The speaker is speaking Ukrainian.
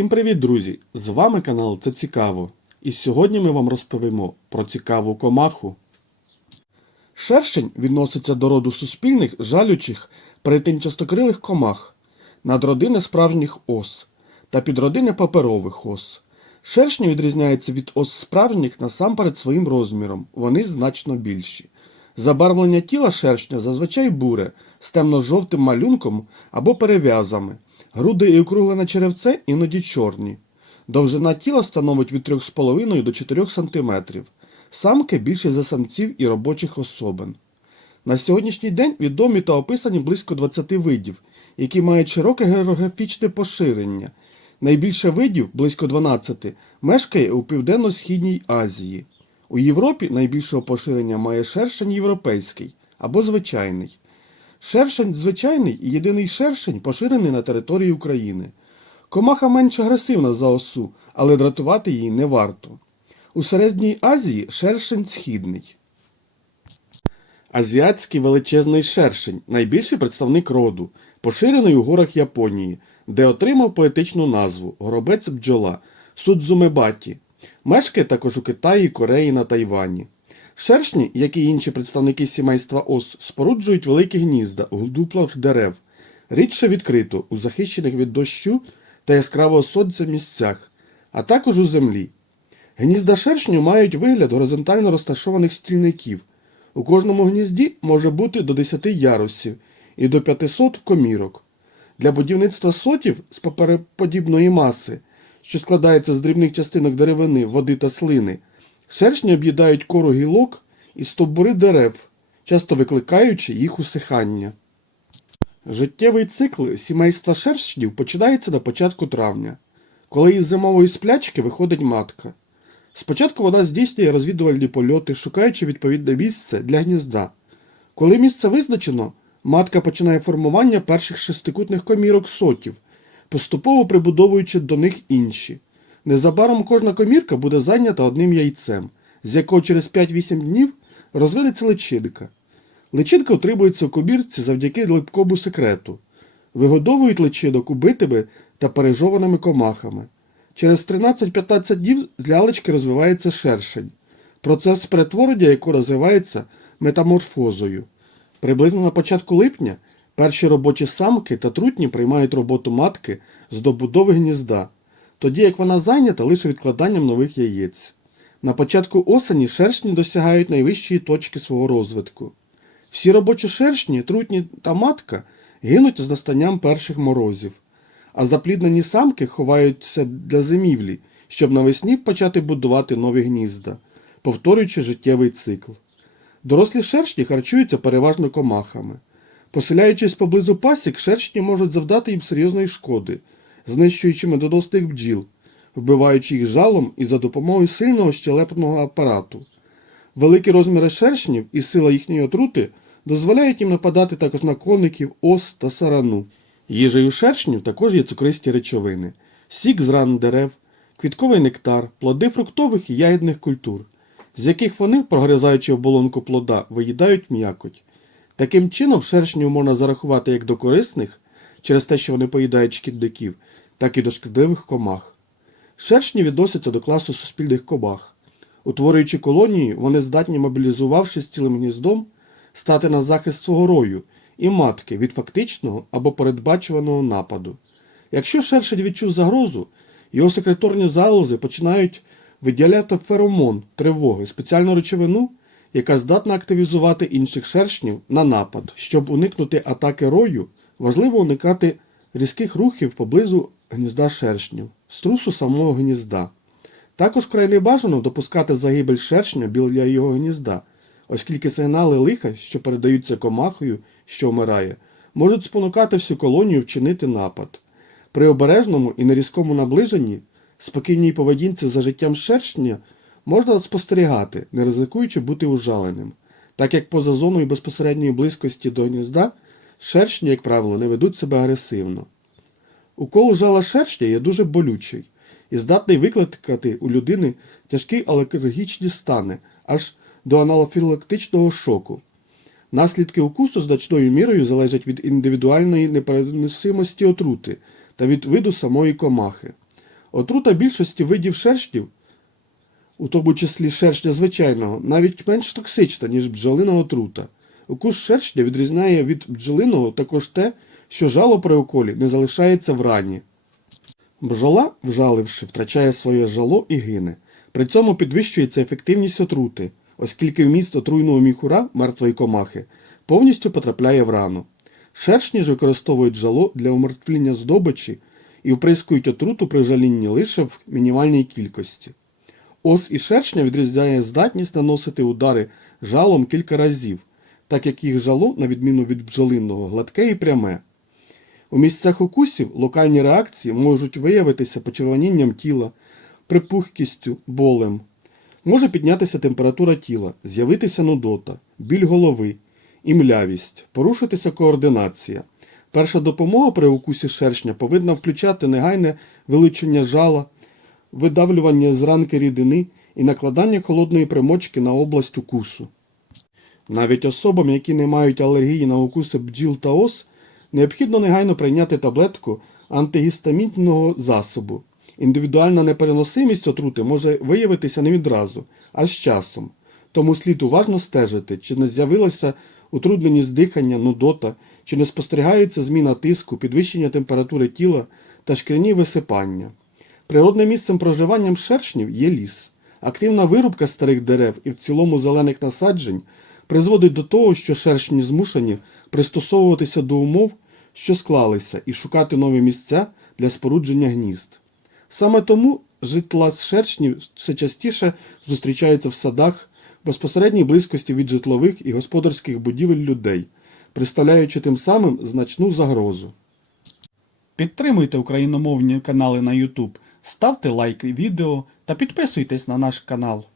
Всім привіт, друзі! З вами канал Це Цікаво. І сьогодні ми вам розповімо про цікаву комаху. Шершень відноситься до роду суспільних жалючих перетинчастокрилих комах, надродини справжніх ос та підродини паперових ос. Шершні відрізняються від ос справжніх насамперед своїм розміром, вони значно більші. Забарвлення тіла шершня зазвичай буре з темно-жовтим малюнком або перев'язами. Груди і округлене черевце іноді чорні. Довжина тіла становить від 3,5 до 4 см. Самки більше за самців і робочих особин. На сьогоднішній день відомі та описані близько 20 видів, які мають широке географічне поширення. Найбільше видів, близько 12, мешкає у Південно-Східній Азії. У Європі найбільшого поширення має шершень європейський або звичайний. Шершень звичайний і єдиний шершень поширений на території України. Комаха менш агресивна за осу, але дратувати її не варто. У Середній Азії шершень східний. Азіатський величезний шершень найбільший представник роду, поширений у горах Японії, де отримав поетичну назву горобець бджола Судзумебаті. Мешкає також у Китаї, Кореї на Тайвані. Шершні, як і інші представники сімейства ос, споруджують великі гнізда у дуплах дерев, рідше відкрито у захищених від дощу та яскравого сонця місцях, а також у землі. Гнізда шершню мають вигляд горизонтально розташованих стільників. У кожному гнізді може бути до 10 ярусів і до 500 комірок. Для будівництва сотів з папероподібної маси, що складається з дрібних частинок деревини, води та слини, шершні об'їдають кору гілок і стовбури дерев, часто викликаючи їх усихання. Життєвий цикл сімейства шершнів починається на початку травня, коли із зимової сплячки виходить матка. Спочатку вона здійснює розвідувальні польоти, шукаючи відповідне місце для гнізда. Коли місце визначено, матка починає формування перших шестикутних комірок сотів, поступово прибудовуючи до них інші. Незабаром кожна комірка буде зайнята одним яйцем, з якого через 5-8 днів розвинеться личинка. Личинка утримується у комірці завдяки липкому секрету. Вигодовують личинок убитими та пережованими комахами. Через 13-15 днів з лялечки розвивається шершень, процес перетворення якого розвивається метаморфозою. Приблизно на початку липня перші робочі самки та трутні приймають роботу матки з добудови гнізда, тоді як вона зайнята лише відкладанням нових яєць. На початку осені шершні досягають найвищої точки свого розвитку. Всі робочі шершні, трутні та матка гинуть з настанням перших морозів, а запліднені самки ховаються для зимівлі, щоб навесні почати будувати нові гнізда, повторюючи життєвий цикл. Дорослі шершні харчуються переважно комахами. Поселяючись поблизу пасік, шершні можуть завдати їм серйозної шкоди, знищуючи медоносних бджіл, вбиваючи їх жалом і за допомогою сильного щелепного апарату. Великі розміри шершнів і сила їхньої отрути дозволяють їм нападати також на коників, ос та сарану. Їжею шершнів також є цукристі речовини, сік з ран дерев, квітковий нектар, плоди фруктових і ягідних культур, з яких вони, прогризаючи оболонку плода, виїдають м'якоть. Таким чином, шершнів можна зарахувати як до корисних, через те, що вони поїдають шкідників, так і до шкідливих комах. Шершні відносяться до класу суспільних комах. Утворюючи колонії, вони здатні, мобілізувавшись цілим гніздом, стати на захист свого рою і матки від фактичного або передбачуваного нападу. Якщо шершень відчув загрозу, його секреторні залози починають виділяти феромон тривоги, спеціальну речовину, яка здатна активізувати інших шершнів на напад. Щоб уникнути атаки рою, важливо уникати різких рухів поблизу гнізда шершнів, струсу самого гнізда. Також край не бажано допускати загибель шершня біля його гнізда, оскільки сигнали лиха, що передаються комахою, що вмирає, можуть спонукати всю колонію вчинити напад. При обережному і нерізкому наближенні, спокійній поведінці за життям шершня можна спостерігати, не ризикуючи бути ужаленим, так як поза зоною безпосередньої близькості до гнізда шершні, як правило, не ведуть себе агресивно. Укол жала шершня є дуже болючий і здатний викликати у людини тяжкі алергічні стани аж до анафілактичного шоку. Наслідки укусу значною мірою залежать від індивідуальної непереносимості отрути та від виду самої комахи. Отрута більшості видів шершнів, у тому числі шершня звичайного, навіть менш токсична, ніж бджолина отрута. Укус шершня відрізняє від бджолиного також те, що жало при уколі не залишається в рані. Бджола, вжаливши, втрачає своє жало і гине. При цьому підвищується ефективність отрути, оскільки вміст отруйного міхура мертвої комахи повністю потрапляє в рану. Шершні ж використовують жало для умертвлення здобичі і вприскують отруту при жалінні лише в мінімальній кількості. Ос і шершня відрізняє здатність наносити удари жалом кілька разів, так як їх жало, на відміну від бджолинного, гладке і пряме. У місцях укусів локальні реакції можуть виявитися почервонінням тіла, припухкістю, болем. Може піднятися температура тіла, з'явитися нудота, біль голови, імлявість, порушитися координація. Перша допомога при укусі шершня повинна включати негайне вилучення жала, видавлювання з ранки рідини і накладання холодної примочки на область укусу. Навіть особам, які не мають алергії на укуси бджіл та ос, необхідно негайно прийняти таблетку антигістамінного засобу. Індивідуальна непереносимість отрути може виявитися не відразу, а з часом. Тому слід уважно стежити, чи не з'явилася утрудненість дихання, нудота, чи не спостерігається зміна тиску, підвищення температури тіла та шкіряні висипання. Природним місцем проживання шершнів є ліс. Активна вирубка старих дерев і в цілому зелених насаджень призводить до того, що шершні змушені пристосовуватися до умов, що склалися, і шукати нові місця для спорудження гнізд. Саме тому житла з шершнів все частіше зустрічаються в садах в безпосередній близькості від житлових і господарських будівель людей, представляючи тим самим значну загрозу. Підтримуйте україномовні канали на YouTube, ставте лайки відео та підписуйтесь на наш канал.